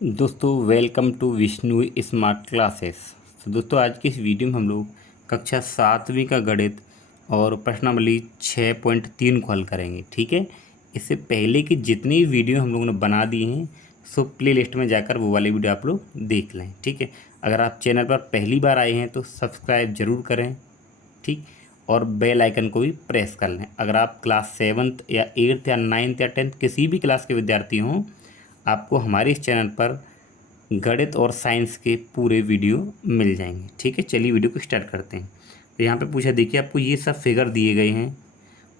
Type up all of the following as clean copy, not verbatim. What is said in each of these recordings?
दोस्तों welcome to Vishnu smart classes. तो दोस्तों आज की इस वीडियो में हम लोग कक्षा 7वीं का गणित और प्रश्नावली 6.3 को हल करेंगे। ठीक है, इससे पहले की जितनी वीडियो हम लोगों ने बना दी हैं सो प्ले लिस्ट में जाकर वो वाली वीडियो आप लोग देख लें। ठीक है, अगर आप चैनल पर पहली बार आए हैं तो सब्सक्राइब ज़रूर करें। ठीक, और बेल आइकन को भी प्रेस कर लें। अगर आप क्लास 7th या 8th या 9th या 10th किसी भी क्लास के विद्यार्थी हों, आपको हमारे इस चैनल पर गणित और साइंस के पूरे वीडियो मिल जाएंगे। ठीक है, चलिए वीडियो को स्टार्ट करते हैं। तो यहाँ पे पूछा, देखिए आपको ये सब फिगर दिए गए हैं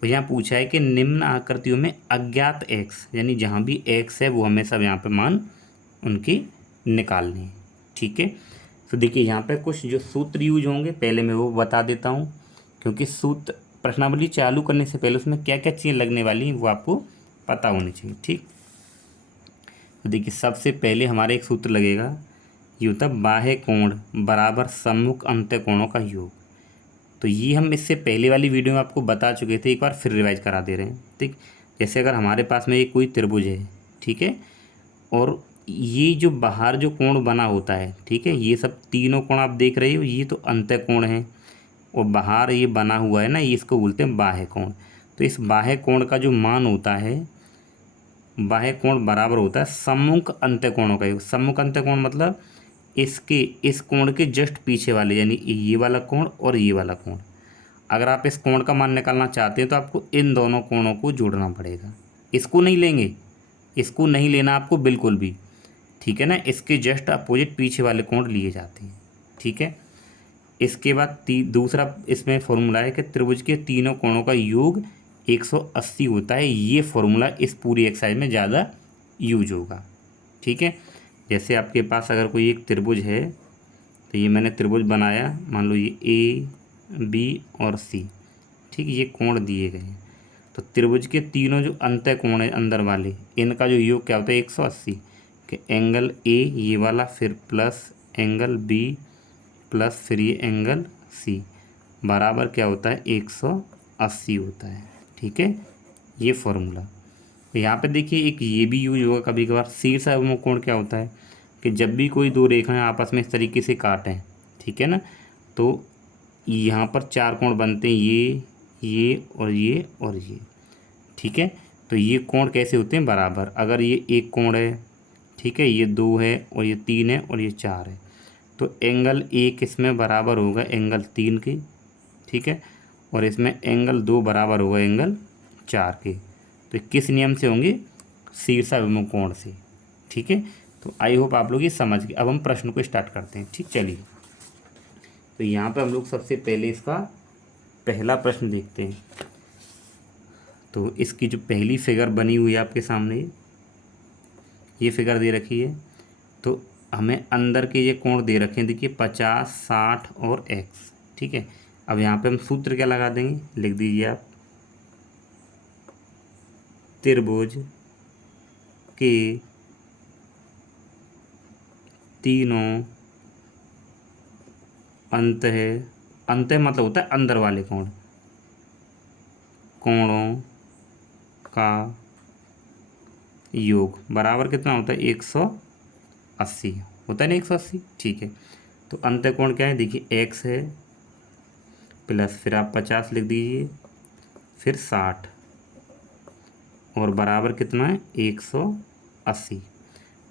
और यहाँ पूछा है कि निम्न आकृतियों में अज्ञात एक्स, यानी जहाँ भी एक्स है वो हमें सब यहाँ पे मान उनकी निकालनी है। ठीक है, तो देखिए यहाँ पे कुछ जो सूत्र यूज होंगे पहले मैं वो बता देता हूँ, क्योंकि सूत्र प्रश्नावली चालू करने से पहले उसमें क्या क्या चीज़ें लगने वाली हैं वो आपको पता होनी चाहिए। ठीक, तो देखिए सबसे पहले हमारा एक सूत्र लगेगा, ये होता है बाह्य कोण बराबर सम्मुख अंत्य कोणों का योग। तो ये हम इससे पहले वाली वीडियो में आपको बता चुके थे, एक बार फिर रिवाइज करा दे रहे हैं। ठीक, जैसे अगर हमारे पास में एक कोई त्रिभुज है, ठीक है, और ये जो बाहर जो कोण बना होता है, ठीक है, ये सब तीनों कोण आप देख रहे हो, ये तो अंत्य कोण है और बाहर ये बना हुआ है ना, ये इसको बोलते हैं बाह्य कोण। तो इस बाह्य कोण का जो मान होता है, बाह्य कोण बराबर होता है सम्मुख अंत्य कोणों का योग। सम्मुख अंत्य कोण मतलब इसके इस कोण के जस्ट पीछे वाले, यानी ये वाला कोण और ये वाला कोण। अगर आप इस कोण का मान निकालना चाहते हैं तो आपको इन दोनों कोणों को जोड़ना पड़ेगा। इसको नहीं लेंगे, इसको नहीं लेना आपको बिल्कुल भी। ठीक है ना, इसके जस्ट अपोजिट पीछे वाले कोण लिए जाते हैं। ठीक है, इसके बाद दूसरा इसमें फॉर्मूला है कि त्रिभुज के तीनों कोणों का योग 180 होता है। ये फॉर्मूला इस पूरी एक्सरसाइज में ज़्यादा यूज होगा। ठीक है, जैसे आपके पास अगर कोई एक त्रिभुज है, तो ये मैंने त्रिभुज बनाया, मान लो ये ए बी और सी। ठीक, ये कोण दिए गए हैं, तो त्रिभुज के तीनों जो अंतः कोण है अंदर वाले, इनका जो योग क्या होता है 180 कि एंगल ए ये वाला, फिर प्लस एंगल बी प्लस फिर ये एंगल सी बराबर क्या होता है 180 होता है। ठीक है, ये फॉर्मूला। तो यहाँ पे देखिए एक ये भी यूज होगा कभी कभार। शीर्ष अवमूल कोण क्या होता है कि जब भी कोई दो रेखाएं आपस में इस तरीके से काटें, ठीक है ना, तो यहाँ पर चार कोण बनते हैं, ये और ये और ये। ठीक है, तो ये कोण कैसे होते हैं बराबर। अगर ये एक कोण है, ठीक है, ये दो है और ये तीन है और ये चार है, तो एंगल एक इसमें बराबर होगा एंगल तीन के। ठीक है, और इसमें एंगल दो बराबर होगा एंगल चार के। तो किस नियम से होंगे, शीर्षाभिमुख कोण से। ठीक है, तो आई होप आप लोग ये समझ गए। अब हम प्रश्न को स्टार्ट करते हैं। ठीक, चलिए, तो यहाँ पे हम लोग सबसे पहले इसका पहला प्रश्न देखते हैं। तो इसकी जो पहली फिगर बनी हुई है आपके सामने, ये फिगर दे रखी है, तो हमें अंदर के ये कोण दे रखे हैं, देखिए 50, 60 और x। ठीक है, अब यहाँ पे हम सूत्र क्या लगा देंगे, लिख दीजिए आप, त्रिभुज के तीनों अंत मतलब होता है अंदर वाले कोणों का योग बराबर कितना होता है 180 होता है ना, 180। ठीक है, तो अंत कोण क्या है, देखिए x है प्लस फिर आप 50 लिख दीजिए, फिर 60 और बराबर कितना है 180।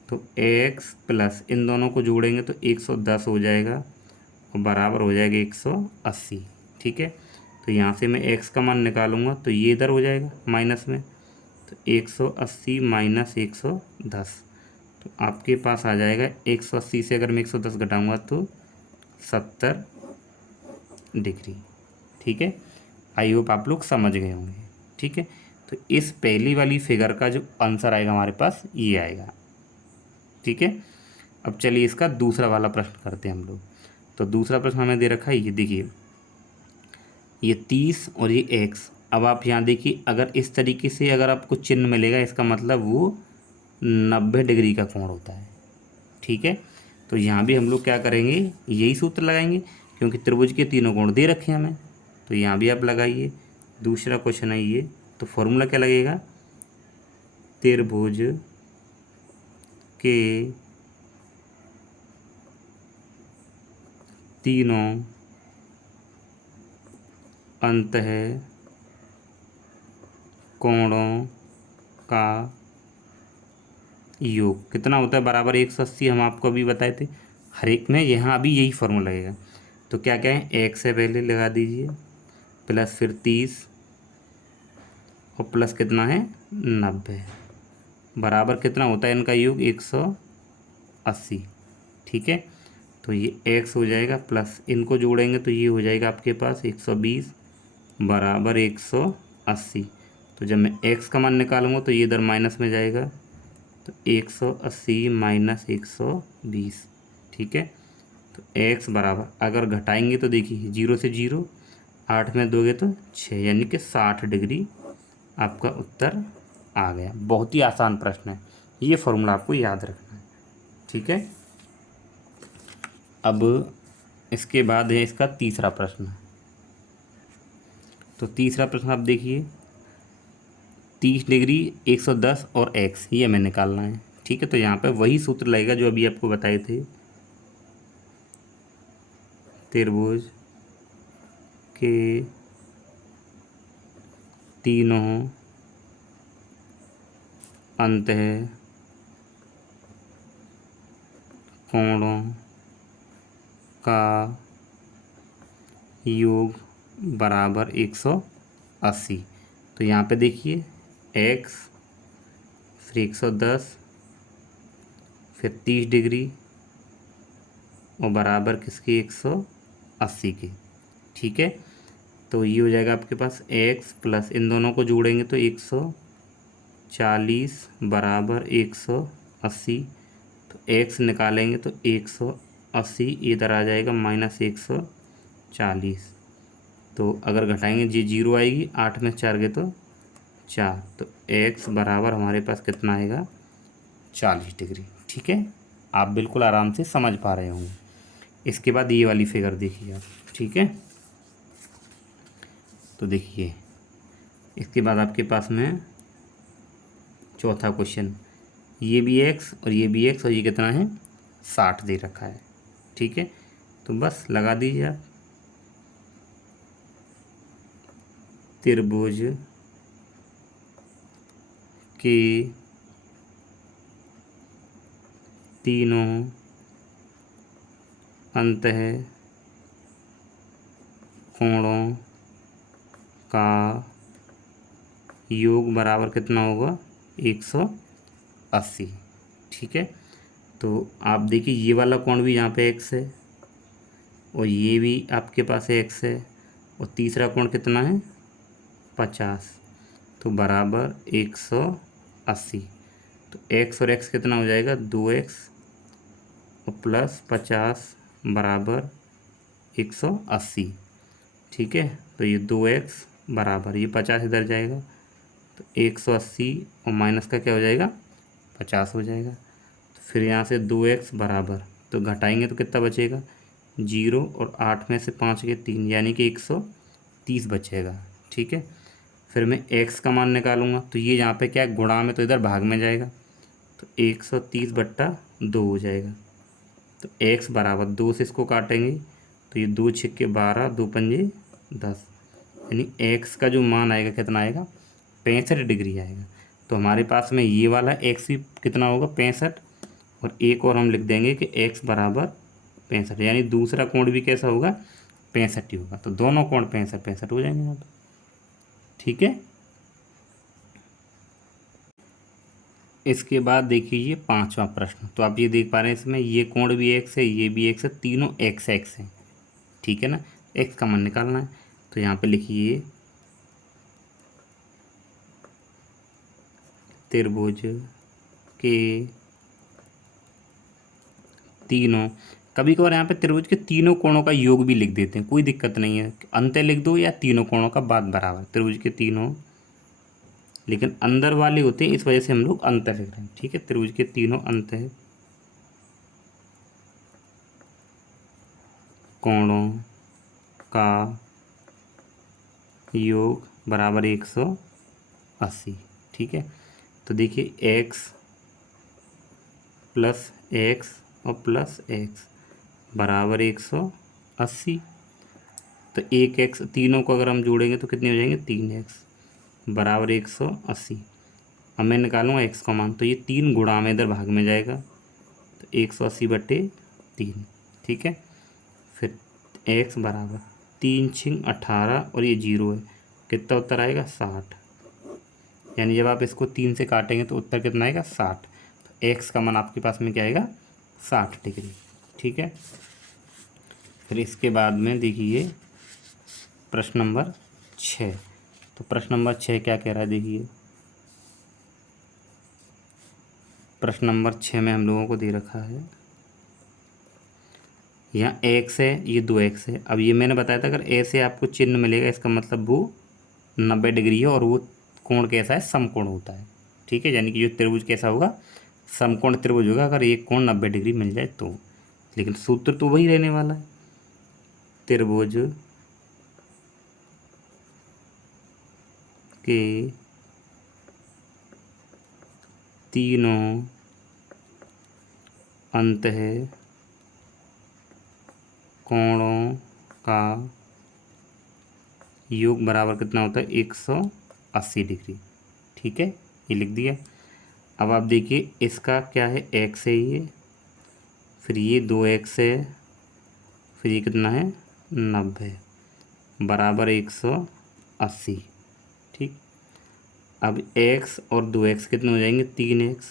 तो x प्लस इन दोनों को जोड़ेंगे तो 110 हो जाएगा और बराबर हो जाएगा 180। ठीक है, तो यहाँ से मैं x का मान निकालूंगा तो ये इधर हो जाएगा माइनस में, तो 180 माइनस 110, तो आपके पास आ जाएगा 180 से अगर मैं 110 घटाऊंगा तो 70 डिग्री। ठीक है, आई होप आप लोग समझ गए होंगे। ठीक है, तो इस पहली वाली फिगर का जो आंसर आएगा हमारे पास ये आएगा। ठीक है, अब चलिए इसका दूसरा वाला प्रश्न करते हैं हम लोग। तो दूसरा प्रश्न हमें दे रखा है, ये देखिए, ये 30 और ये x। अब आप यहाँ देखिए, अगर इस तरीके से अगर आपको चिन्ह मिलेगा, इसका मतलब वो 90 डिग्री का कोण होता है। ठीक है, तो यहाँ भी हम लोग क्या करेंगे, यही सूत्र लगाएंगे, क्योंकि त्रिभुज के तीनों कोण दे रखे हैं हमें, तो यहाँ भी आप लगाइए। दूसरा क्वेश्चन है ये, तो फॉर्मूला क्या लगेगा, त्रिभुज के तीनों अंतः कोणों का योग कितना होता है, बराबर 180। हम आपको अभी बताए थे हर एक में, यहाँ अभी यही फॉर्मूला लगेगा। तो क्या क्या है, एक से पहले लगा दीजिए, प्लस फिर 30 और प्लस कितना है 90, बराबर कितना होता है इनका योग 180। ठीक है, तो ये x हो जाएगा, प्लस इनको जोड़ेंगे तो ये हो जाएगा आपके पास 120 बराबर 180। तो जब मैं x का मान निकालूंगा तो ये इधर माइनस में जाएगा, तो 180 माइनस 120। ठीक है, तो x बराबर अगर घटाएंगे तो देखिए 0 से 0, 8 में दोगे तो 6, यानी कि 60 डिग्री आपका उत्तर आ गया। बहुत ही आसान प्रश्न है, ये फॉर्मूला आपको याद रखना है। ठीक है, अब इसके बाद है इसका तीसरा प्रश्न। तो तीसरा प्रश्न आप देखिए, 30 डिग्री 110 और x ये हमें निकालना है। ठीक है, तो यहाँ पे वही सूत्र लगेगा जो अभी आपको बताए थे, त्रिभुज के तीनों अंतः कोणों का योग बराबर 180। तो यहाँ पे देखिए x फिर 110 फिर 30 डिग्री और बराबर किसके 180 के। ठीक है, तो ये हो जाएगा आपके पास x प्लस इन दोनों को जोड़ेंगे तो 140 बराबर 180। तो x निकालेंगे तो 180 इधर आ जाएगा माइनस 140। तो अगर घटाएंगे जी 0 आएगी, 8 में 4 गए तो 4, तो x बराबर हमारे पास कितना आएगा 40 डिग्री। ठीक है, आप बिल्कुल आराम से समझ पा रहे होंगे। इसके बाद ये वाली फिगर देखिए आप। ठीक है, तो देखिए इसके बाद आपके पास में चौथा क्वेश्चन, ये भी x और ये भी x और ये कितना है 60 दे रखा है। ठीक है, तो बस लगा दीजिए आप, त्रिभुज के तीनों अंतः कोणों का योग बराबर कितना होगा 180। ठीक है, तो आप देखिए ये वाला कोण भी यहाँ पे x है और ये भी आपके पास x है और तीसरा कोण कितना है 50, तो बराबर 180। तो x और x कितना हो जाएगा 2x और प्लस 50 बराबर 180। ठीक है, तो ये 2x बराबर ये 50 इधर जाएगा तो 180 और माइनस का क्या हो जाएगा 50 हो जाएगा। तो फिर यहाँ से 2x बराबर, तो घटाएंगे तो कितना बचेगा 0 और 8 में से 5 के 3, यानी कि 130 बचेगा। ठीक है, फिर मैं x का मान निकालूंगा तो ये यहाँ पे क्या है गुणा में, तो इधर भाग में जाएगा, तो 130 बट्टा 2 हो जाएगा। तो x बराबर 2 से इसको काटेंगे तो ये 2 छिक्के 12, 2 पंजे 10, यानी x का जो मान आएगा कितना आएगा 65 डिग्री आएगा। तो हमारे पास में ये वाला x भी कितना होगा 65, और एक और हम लिख देंगे कि x बराबर 65, यानी दूसरा कोण भी कैसा होगा 65 ही होगा। तो दोनों कोण 65 हो जाएंगे यहाँ पर। ठीक है, इसके बाद देखिए ये पांचवा प्रश्न। तो आप ये देख पा रहे हैं इसमें ये कोण भी x है, ये भी x है, तीनों x है। ठीक है ना, x का मान निकालना है। तो यहाँ पे लिखिए त्रिभुज के तीनों, कभी कभार यहाँ पे त्रिभुज के तीनों कोणों का योग भी लिख देते हैं, कोई दिक्कत नहीं है, अंतर लिख दो या तीनों कोणों का बाद बराबर, त्रिभुज के तीनों, लेकिन अंदर वाले होते हैं इस वजह से हम लोग अंतर लिख रहे हैं। ठीक है, त्रिभुज के तीनों अंतर कोणों का योग बराबर 180। ठीक है, तो देखिए x प्लस x और प्लस x बराबर 180। 80। तो 1x तीनों को अगर हम जोड़ेंगे तो कितने हो जाएंगे 3x बराबर 180। अब मैं निकालूंगा x का मान, तो ये 3 गुणा में इधर भाग में जाएगा, तो 180/3। ठीक है, फिर x बराबर 3×6 = 18 और ये 0 है, कितना उत्तर आएगा 60। यानी जब आप इसको 3 से काटेंगे तो उत्तर कितना आएगा 60। तो x का मान आपके पास में क्या आएगा 60 डिग्री। ठीक है, फिर इसके बाद में देखिए प्रश्न नंबर 6। तो प्रश्न नंबर 6 क्या कह रहा है, देखिए प्रश्न नंबर 6 में हम लोगों को दे रखा है, यहाँ x है, ये 2x है। अब ये मैंने बताया था अगर ऐसे आपको चिन्ह मिलेगा इसका मतलब वो 90 डिग्री है, और वो कोण कैसा है समकोण होता है। ठीक है, यानी कि जो त्रिभुज कैसा होगा समकोण त्रिभुज होगा अगर एक कोण 90 डिग्री मिल जाए तो। लेकिन सूत्र तो वही रहने वाला है, त्रिभुज के तीनों अंतः कोणों का योग बराबर कितना होता है 180 डिग्री। ठीक है, ये लिख दिया। अब आप देखिए इसका क्या है x है ये, फिर ये 2x है, फिर ये कितना है 90 बराबर 180। ठीक, अब x और 2x कितने हो जाएंगे 3x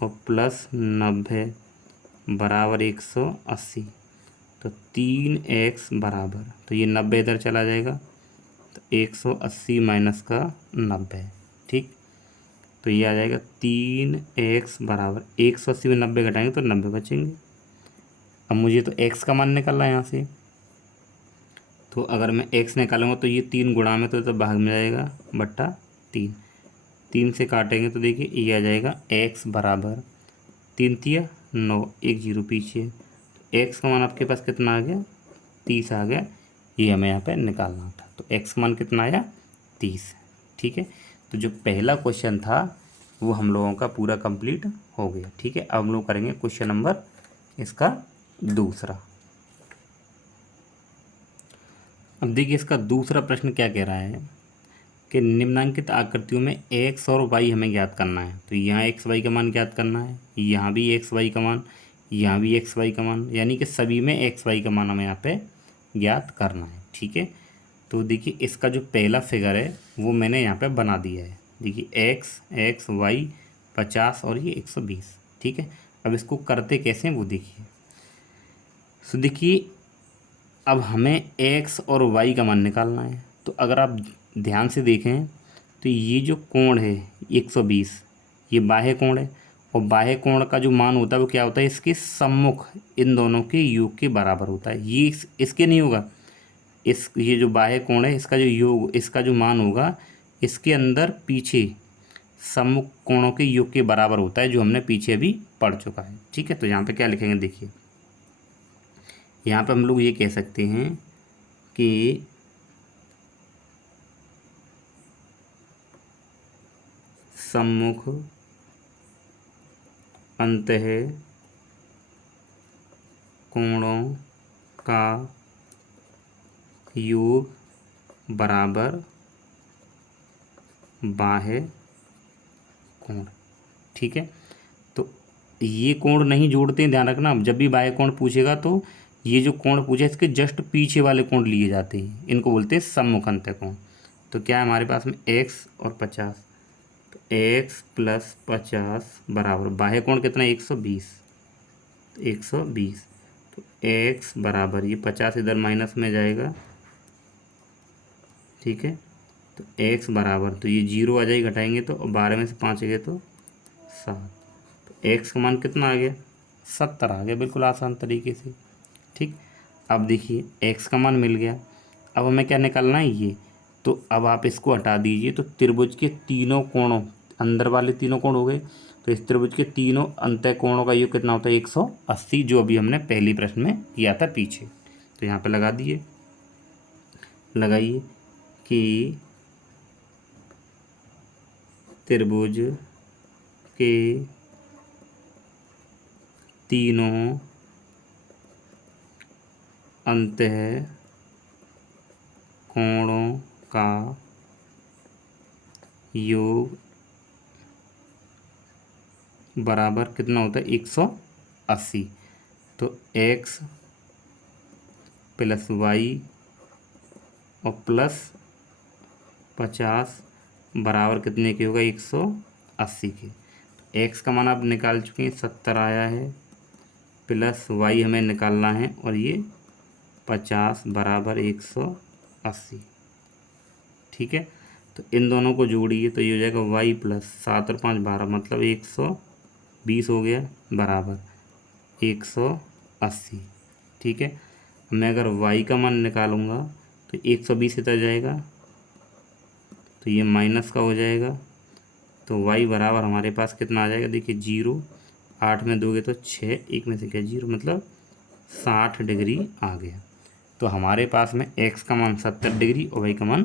और प्लस 90 बराबर 180। तो 3x बराबर, तो ये 90 इधर चला जाएगा, तो 180 माइनस का 90। ठीक, तो ये आ जाएगा 3x बराबर 180 में 90 घटाएंगे तो 90 बचेंगे। अब मुझे तो x का मान निकालना है यहाँ से, तो अगर मैं x निकालूंगा तो ये 3 गुणा में तो भाग में जाएगा बट्टा 3। 3 से काटेंगे तो देखिए ये आ जाएगा x बराबर 3×3 = 9, 1 0 पीछे। x का मान आपके पास कितना आ गया 30 आ गया, ये हमें यहाँ पे निकालना था। तो x का मान कितना आया 30। ठीक है, तो जो पहला क्वेश्चन था वो हम लोगों का पूरा कंप्लीट हो गया। ठीक है, अब हम लोग करेंगे क्वेश्चन नंबर इसका दूसरा। अब देखिए इसका दूसरा प्रश्न क्या कह रहा है कि निम्नांकित आकृतियों में x और y हमें ज्ञात करना है। तो यहाँ x y का मान ज्ञात करना है, यहाँ भी x y का मान, यहाँ भी x y का मान, यानी कि सभी में x y का मान हमें यहाँ पे ज्ञात करना है। ठीक है, तो देखिए इसका जो पहला फिगर है वो मैंने यहाँ पे बना दिया है। देखिए x y 50 और ये 120। ठीक है, अब इसको करते कैसे हैं वो देखिए। तो देखिए अब हमें x और y का मान निकालना है। तो अगर आप ध्यान से देखें तो ये जो कोण है 120, ये बाह्य कोण है, और बाह्य कोण का जो मान होता है वो क्या होता है इसके सम्मुख इन दोनों के योग के बराबर होता है। ये इसके नहीं होगा, ये जो बाह्य कोण है इसका जो योग, इसका जो मान होगा इसके अंदर पीछे सम्मुख कोणों के योग के बराबर होता है, जो हमने पीछे अभी पढ़ चुका है। ठीक है, तो यहाँ पे क्या लिखेंगे देखिए, यहाँ पे हम लोग ये कह सकते हैं कि सम्मुख अंतः कोणों का योग बराबर बाह्य कोण। ठीक है, तो ये कोण नहीं जोड़ते हैं, ध्यान रखना। जब भी बाह्य कोण पूछेगा तो ये जो कोण पूछे इसके जस्ट पीछे वाले कोण लिए जाते हैं, इनको बोलते हैं सम्मुख अंतः कोण। तो क्या है हमारे पास में x और 50, तो x + 50 बराबर बाह्य कोण कितना 120, 120। तो x बराबर ये 50 इधर माइनस में जाएगा। ठीक है, तो x बराबर, तो ये 0 आ जाएगी घटाएंगे तो, 12 में से 5 गए तो 7। तो x का मान कितना आ गया 70 आ गया, बिल्कुल आसान तरीके से। ठीक, अब देखिए x का मान मिल गया, अब हमें क्या निकालना है ये। तो अब आप इसको हटा दीजिए, तो त्रिभुज के तीनों कोणों, अंदर वाले तीनों कोण हो गए, तो इस त्रिभुज के तीनों अंतः कोणों का योग कितना होता है 180, जो अभी हमने पहली प्रश्न में किया था पीछे। तो यहाँ पे लगा दिए, लगाइए कि त्रिभुज के तीनों अंतः कोणों का योग बराबर कितना होता है 180। तो x प्लस वाई और प्लस 50 बराबर कितने के होगा 180 के। x का मान आप निकाल चुके हैं 70 आया है, प्लस y हमें निकालना है और ये 50 बराबर 180। ठीक है, तो इन दोनों को जोड़िए तो ये हो जाएगा y प्लस 7 और 5 12 मतलब 120 हो गया बराबर 180। ठीक है, मैं अगर y का मान निकालूंगा तो 120 इधर जाएगा तो ये माइनस का हो जाएगा, तो y बराबर हमारे पास कितना आ जाएगा देखिए 0, 8 में दोगे तो 6, एक में से क्या 0 मतलब 60 डिग्री आ गया। तो हमारे पास में x का मान 70 डिग्री और y का मान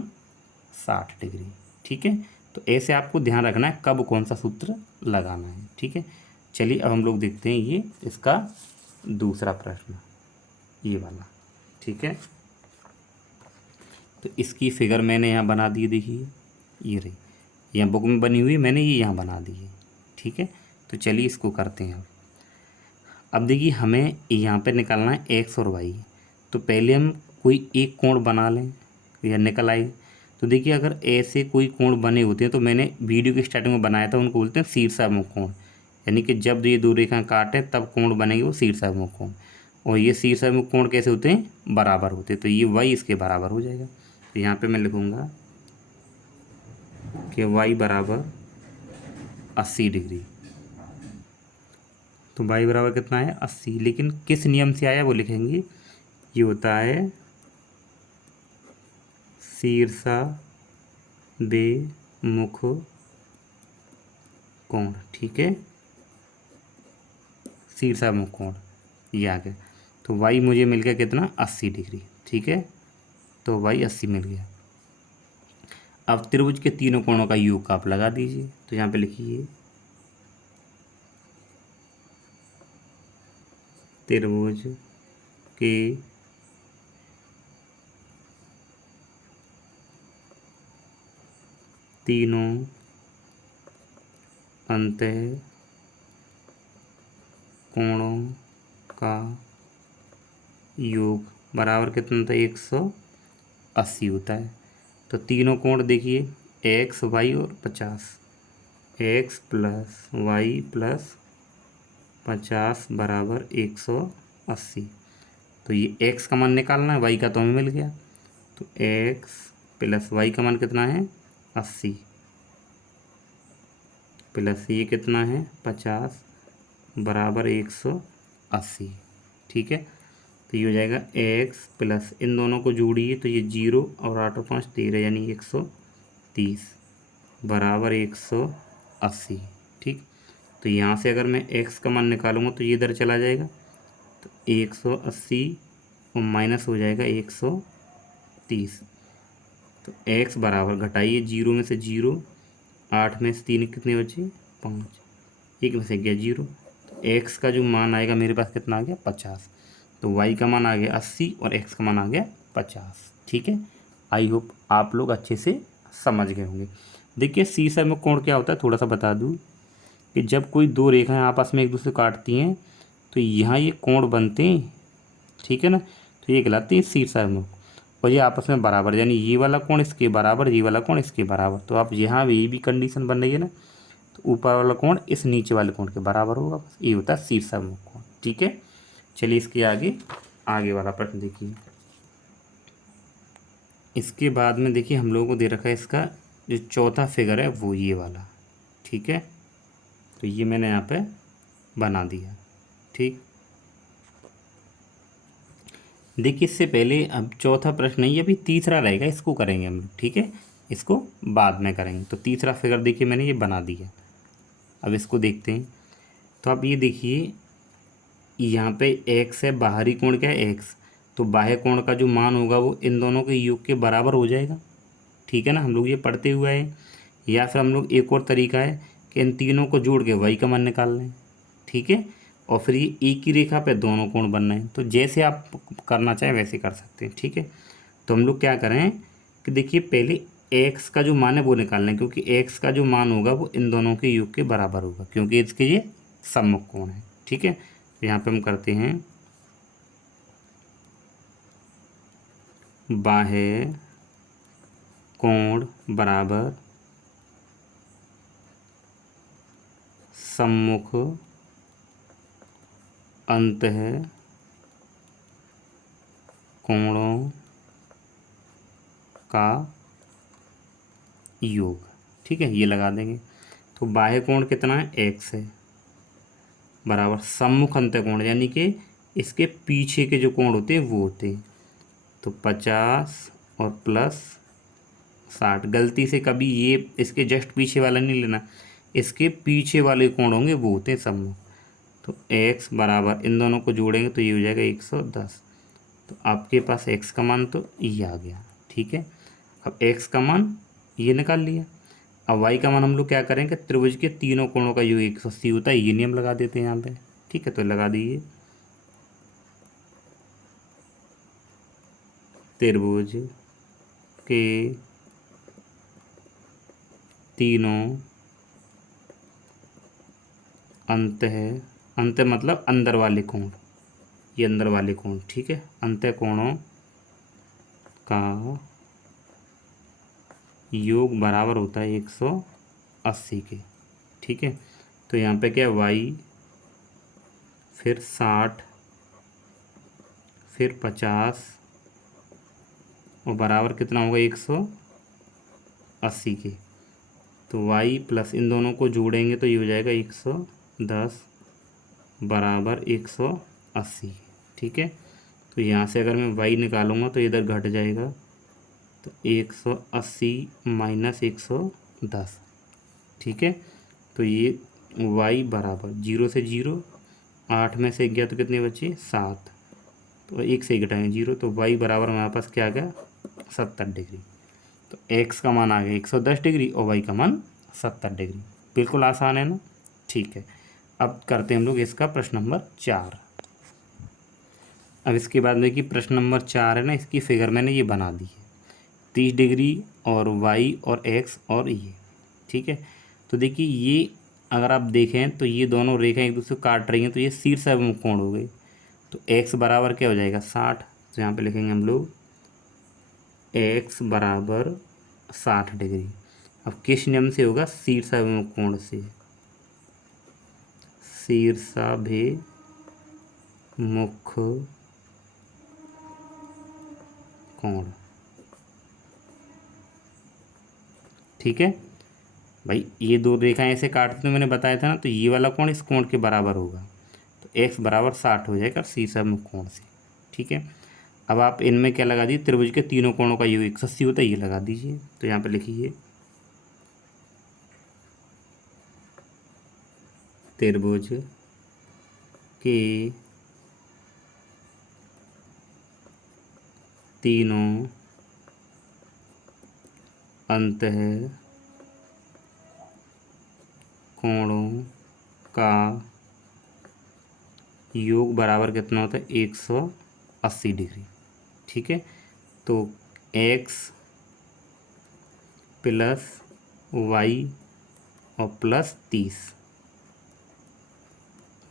60 डिग्री। ठीक है, तो ऐसे आपको ध्यान रखना है कब कौन सा सूत्र लगाना है। ठीक है, चलिए अब हम लोग देखते हैं ये इसका दूसरा प्रश्न, ये वाला। ठीक है, तो इसकी फिगर मैंने यहाँ बना दी, देखिए ये रही, यहाँ बुक में बनी हुई, मैंने ये यहाँ बना दी है। ठीक है, तो चलिए इसको करते हैं। अब देखिए हमें यहाँ पे निकालना है एक्स और वाई, तो पहले हम कोई एक कोण बना लें या निकल आई। तो देखिए अगर ऐसे कोई कोण बने होते हैं तो मैंने वीडियो की स्टार्टिंग में बनाया था, उनको बोलते हैं शीर्षाभिमुख कोण, यानी कि जब ये दो रेखाएं काटें तब कोण बनेंगे वो शीर्षाभिमुख कोण। और ये शीर्षाभिमुख कोण कैसे होते हैं, बराबर होते हैं, तो ये वाई इसके बराबर हो जाएगा। तो यहाँ पर मैं लिखूँगा कि वाई बराबर 80 डिग्री। तो वाई बराबर कितना है 80, लेकिन किस नियम से आया वो लिखेंगे। ये होता है शीर्षाभिमुख कोण। ठीक है, शीर्षाभिमुख कोण ये आ गया। तो वाई मुझे मिल गया कितना 80 डिग्री। ठीक है, तो वाई 80 मिल गया। अब त्रिभुज के तीनों कोणों का योग का आप लगा दीजिए, तो यहाँ पे लिखिए त्रिभुज के तीनों अंतः कोणों का योग बराबर कितना होता है 180 होता है। तो तीनों कोण देखिए एक्स वाई और 50, एक्स प्लस वाई प्लस 50 बराबर 180। तो ये x का मान निकालना है, y का तो हमें मिल गया, तो x प्लस वाई का मान कितना है 80 प्लस ये कितना है 50 बराबर 180। ठीक है, तो ये हो जाएगा x प्लस इन दोनों को जोड़िए तो ये 0 और 8 और 5 13 यानी 130 बराबर 180। ठीक, तो यहाँ से अगर मैं x का मान निकालूंगा तो ये इधर चला जाएगा, तो 180 और माइनस हो जाएगा 130। तो x बराबर घटाइए 0 में से 0, 8 में से 3 कितने बचे 5, एक में से गया 0। तो x का जो मान आएगा मेरे पास कितना आ गया 50। तो y का मान आ गया 80 और x का मान आ गया 50। ठीक है, आई होप आप लोग अच्छे से समझ गए होंगे। देखिए शीर्षाभिमुख कोण क्या होता है थोड़ा सा बता दूँ कि जब कोई दो रेखाएं आपस में एक दूसरे काटती हैं तो यहाँ ये कोण बनते हैं। ठीक है ना, तो ये कहलाती है शीर्षाभिमुख, और ये आपस में बराबर, यानी ये वाला कोण इसके बराबर, ये वाला कोण इसके बराबर। तो आप यहाँ ये भी कंडीशन बन रही है ना, तो ऊपर वाला कोण इस नीचे वाले कोण के बराबर होगा, बस ये होता है शीर्षाभिमुख कोण। ठीक है, चलिए इसके आगे वाला प्रश्न देखिए। इसके बाद में देखिए हम लोगों को दे रखा है इसका जो चौथा फिगर है वो ये वाला। ठीक है, तो ये मैंने यहाँ पे बना दिया। ठीक, देखिए इससे पहले अब चौथा प्रश्न नहीं, अभी तीसरा रहेगा, इसको करेंगे हम लोग। ठीक है, इसको बाद में करेंगे। तो तीसरा फिगर देखिए मैंने ये बना दिया, अब इसको देखते हैं। तो आप ये देखिए यहाँ पे x है, बाहरी कोण क्या है x, तो बाह्य कोण का जो मान होगा वो इन दोनों के योग के बराबर हो जाएगा। ठीक है ना, हम लोग ये पढ़ते हुए आए। या फिर हम लोग एक और तरीका है कि इन तीनों को जोड़ के y का मान निकाल लें। ठीक है, और फिर ये एक ही रेखा पे दोनों कोण बन रहे हैं। तो जैसे आप करना चाहें वैसे कर सकते हैं, ठीक है। तो हम लोग क्या करें कि देखिए पहले एक्स का जो मान है वो निकालना है, क्योंकि एक्स का जो मान होगा वो इन दोनों के योग के बराबर होगा, क्योंकि इसके ये सम्मुख कोण है, ठीक है। तो यहाँ पे हम करते हैं बाह्य कोण बराबर सम्मुख अंतः कोणों का योग, ठीक है। ये लगा देंगे। तो बाह्य कोण कितना है, एक्स है, बराबर सम्मुख अंतः कोण यानी कि इसके पीछे के जो कोण होते हैं वो होते हैं, तो 50 और प्लस 60। गलती से कभी ये इसके जस्ट पीछे वाला नहीं लेना, इसके पीछे वाले कोण होंगे वो होते हैं सम्मुख। तो x बराबर इन दोनों को जोड़ेंगे तो ये हो जाएगा 110। तो आपके पास x का मान तो ये आ गया, ठीक है। अब x का मान ये निकाल लिया। अब y का मान हम लोग क्या करेंगे, त्रिभुज के तीनों कोणों का योग 180 होता है, ये नियम लगा देते हैं यहाँ पे, ठीक है। तो लगा दीजिए त्रिभुज के तीनों अंत मतलब अंदर वाले कोण, ये अंदर वाले कोण, ठीक है। अंत कोणों का योग बराबर होता है 180 के, ठीक है। तो यहाँ पे क्या है, y फिर 60 फिर 50 और बराबर कितना होगा 180 के। तो y प्लस इन दोनों को जोड़ेंगे तो ये हो जाएगा 110 बराबर 180, ठीक है। तो यहाँ से अगर मैं y निकालूंगा तो इधर घट जाएगा, तो 180 माइनस 110, ठीक है। तो ये y बराबर 0 से 0, 8 में से गया तो कितने बचे 7, तो 1 से घटाएंगे 0, तो y बराबर हमारे पास क्या आ गया 70 डिग्री। तो x का मान आ गया 110 डिग्री और y का मान 70 डिग्री। बिल्कुल आसान है ना, ठीक है। अब करते हैं हम लोग इसका प्रश्न नंबर 4। अब इसके बाद देखिए प्रश्न नंबर 4 है ना, इसकी फिगर मैंने ये बना दी है 30 डिग्री और y और x और ये, ठीक है। तो देखिए ये अगर आप देखें तो ये दोनों रेखाएं एक दूसरे को काट रही हैं, तो ये शीर्ष अभिमुख कोण हो गए। तो x बराबर क्या हो जाएगा 60, तो यहाँ पे लिखेंगे हम लोग x बराबर 60 डिग्री। अब किस नियम से होगा, शीर्षाभिमुख कोण से, शीर्षाभिमुख कोण, ठीक है भाई। ये दो रेखाएं ऐसे काटते तो मैंने बताया था ना, तो ये वाला कोण इस कोण के बराबर होगा, तो x बराबर 60 हो जाएगा शीर्षाभिमुख कोण से, ठीक है। अब आप इनमें क्या लगा दीजिए, त्रिभुज के तीनों कोणों का योग 180 होता है, ये लगा दीजिए। तो यहाँ पे लिखिए त्रिभुज के तीनों अंतः कोणों का योग बराबर कितना होता है 180 डिग्री, ठीक है। तो x प्लस y और प्लस 30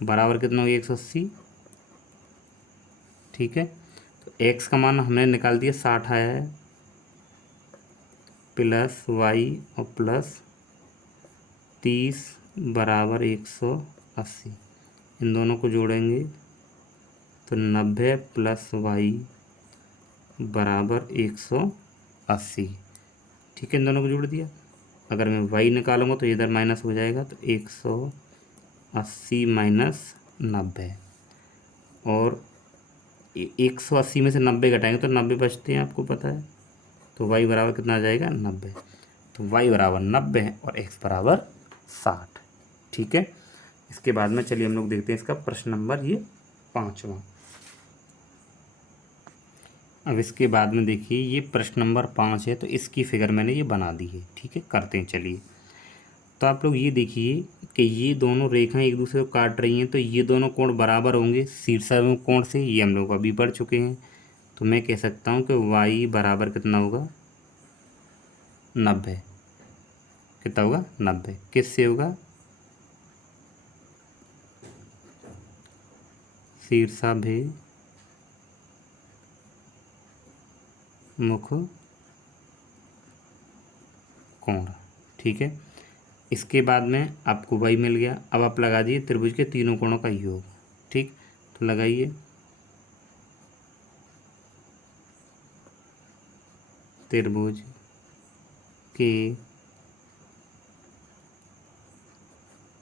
बराबर कितना हो गया 180, ठीक है। तो x का मान हमने निकाल दिया 60 आया है, प्लस y और प्लस 30 बराबर 180। इन दोनों को जोड़ेंगे तो 90 प्लस y बराबर 180, ठीक है। इन दोनों को जोड़ दिया। अगर मैं y निकालूंगा तो इधर माइनस हो जाएगा, तो 180 माइनस 90, और 180 में से 90 घटाएंगे तो 90 बचते हैं, आपको पता है। तो y बराबर कितना आ जाएगा 90। तो y बराबर 90 है और x बराबर 60, ठीक है। इसके बाद में चलिए हम लोग देखते हैं इसका प्रश्न नंबर ये 5वां। अब इसके बाद में देखिए ये प्रश्न नंबर 5 है, तो इसकी फिगर मैंने ये बना दी है, ठीक है। करते हैं चलिए। तो आप लोग ये देखिए कि ये दोनों रेखाएं एक दूसरे को काट रही हैं, तो ये दोनों कोण बराबर होंगे शीर्षाभिमुख कोण से, ये हम लोग अभी पढ़ चुके हैं। तो मैं कह सकता हूँ कि y बराबर कितना होगा, 90। कितना होगा, 90। किससे होगा, शीर्षाभिमुख कोण। ठीक है, इसके बाद में आपको y मिल गया। अब आप लगा दिए त्रिभुज के तीनों कोणों का योग। ठीक, तो लगाइए, त्रिभुज के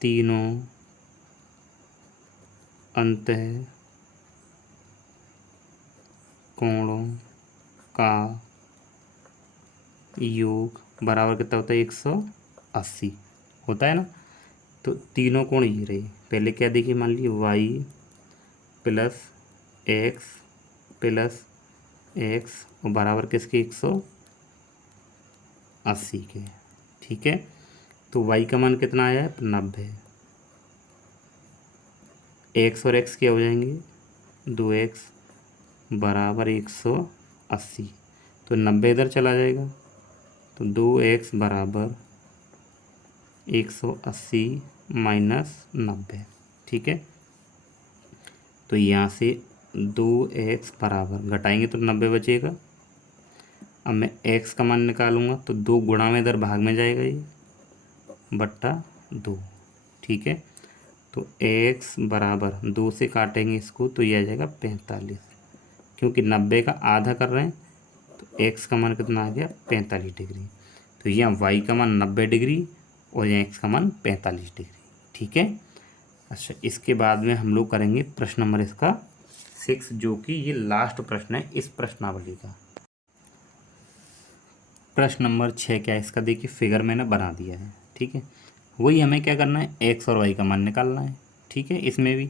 तीनों अंतः कोणों का योग बराबर कितना होता है, 180 होता है ना। तो तीनों कोण ये रहे। पहले क्या देखिए, मान लीजिए y plus x plus x और बराबर किसके, 180 के। ठीक है, तो y का मान कितना आया है, 90। एक्स और एक्स क्या हो जाएंगे, 2x बराबर 180। तो 90 इधर चला जाएगा, तो 2x बराबर 180 माइनस 90। ठीक है, तो यहाँ से 2x बराबर घटाएंगे तो 90 बचेगा। अब मैं x का मान निकालूंगा तो 2 गुणा में इधर भाग में जाएगा, ये बट्टा 2। ठीक है, तो x बराबर 2 से काटेंगे इसको तो ये आ जाएगा 45, क्योंकि 90 का आधा कर रहे हैं। तो x का मान कितना आ गया, 45 डिग्री। तो यहाँ y का मान 90 डिग्री और यहाँ x का मान 45 डिग्री। ठीक है, अच्छा इसके बाद में हम लोग करेंगे प्रश्न नंबर इसका 6, जो कि ये लास्ट प्रश्न है इस प्रश्नावली का। प्रश्न नंबर 6 क्या है इसका, देखिए फिगर मैंने बना दिया है। ठीक है, वही हमें क्या करना है, x और y का मान निकालना है। ठीक है, इसमें भी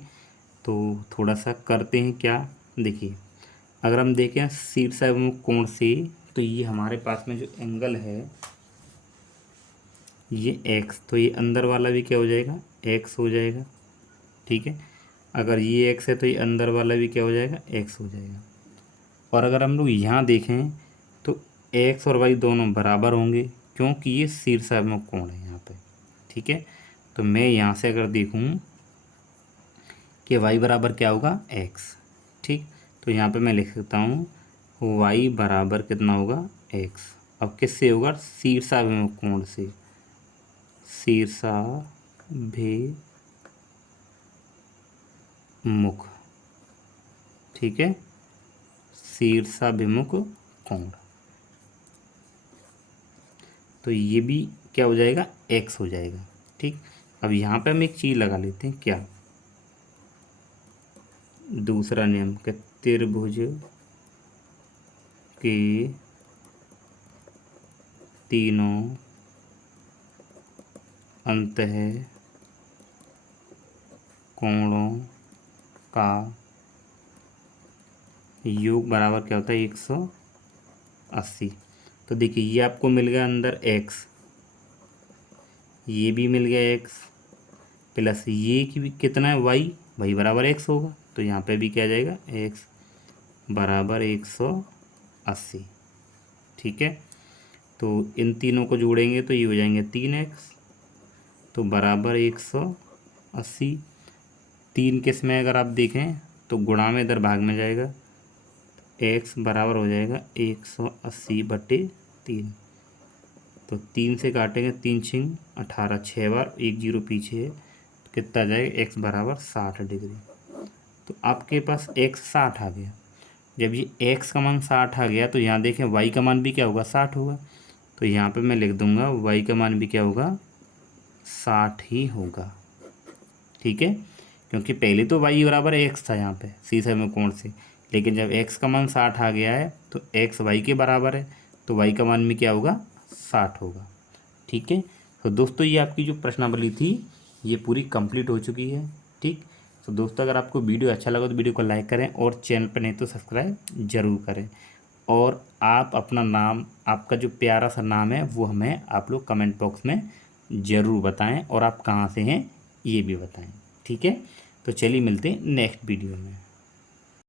तो थोड़ा सा करते हैं क्या, देखिए अगर हम देखें शीर्षाभिमुख कोण से, तो ये हमारे पास में जो एंगल है ये x, तो ये अंदर वाला भी क्या हो जाएगा, x हो जाएगा। ठीक है, अगर ये x है तो ये अंदर वाला भी क्या हो जाएगा, x हो जाएगा। और अगर हम लोग यहाँ देखें तो x और y दोनों बराबर होंगे, क्योंकि ये शीर्षाभिमुख कोण है यहाँ पे। ठीक है, तो मैं यहाँ से अगर देखूँ कि y बराबर क्या होगा, x। ठीक, तो यहाँ पे मैं लिख सकता हूँ y बराबर कितना होगा, x। अब किससे होगा, शीर्षाभिमुख कोण से, शीर्षाभिमुख। ठीक है, शीर्षाभिमुख कोण, तो ये भी क्या हो जाएगा, x हो जाएगा। ठीक, अब यहाँ पे हम एक चीज़ लगा लेते हैं, क्या, दूसरा नियम के त्रिभुज के तीनों अंतः कोणों का योग बराबर क्या होता है, 180। तो देखिए ये आपको मिल गया अंदर x, ये भी मिल गया x, प्लस ये की भी कितना है, y बराबर x होगा। तो यहाँ पे भी क्या आ जाएगा, x बराबर 180। ठीक है, तो इन तीनों को जोड़ेंगे तो ये हो जाएंगे 3x, तो बराबर 180। 3 किस में अगर आप देखें तो गुणा में इधर भाग में जाएगा, x बराबर हो जाएगा 180/3। तो 3 से काटेंगे, 3 छिंग 18, 6 बार 1 0 पीछे है, तो कितना आ जाएगा, x बराबर 60 डिग्री। तो आपके पास x 60 आ गया। जब ये x का मान 60 आ गया तो यहाँ देखें y का मान भी क्या होगा, 60 होगा। तो यहाँ पे मैं लिख दूंगा y का मान भी क्या होगा, 60 ही होगा। ठीक है, क्योंकि पहले तो y बराबर x था यहाँ पे शीर्षाभिमुख कोण से, लेकिन जब x का मान 60 आ गया है तो x y के बराबर है, तो y का मान भी क्या होगा, 60 होगा। ठीक है, तो दोस्तों ये आपकी जो प्रश्नावली थी ये पूरी कंप्लीट हो चुकी है। ठीक, तो दोस्तों अगर आपको वीडियो अच्छा लगा तो वीडियो को लाइक करें और चैनल पर नहीं तो सब्सक्राइब जरूर करें। और आप अपना नाम, आपका जो प्यारा सा नाम है वो हमें आप लोग कमेंट बॉक्स में ज़रूर बताएं और आप कहाँ से हैं ये भी बताएं। ठीक है, तो चलिए मिलते हैं नेक्स्ट वीडियो में।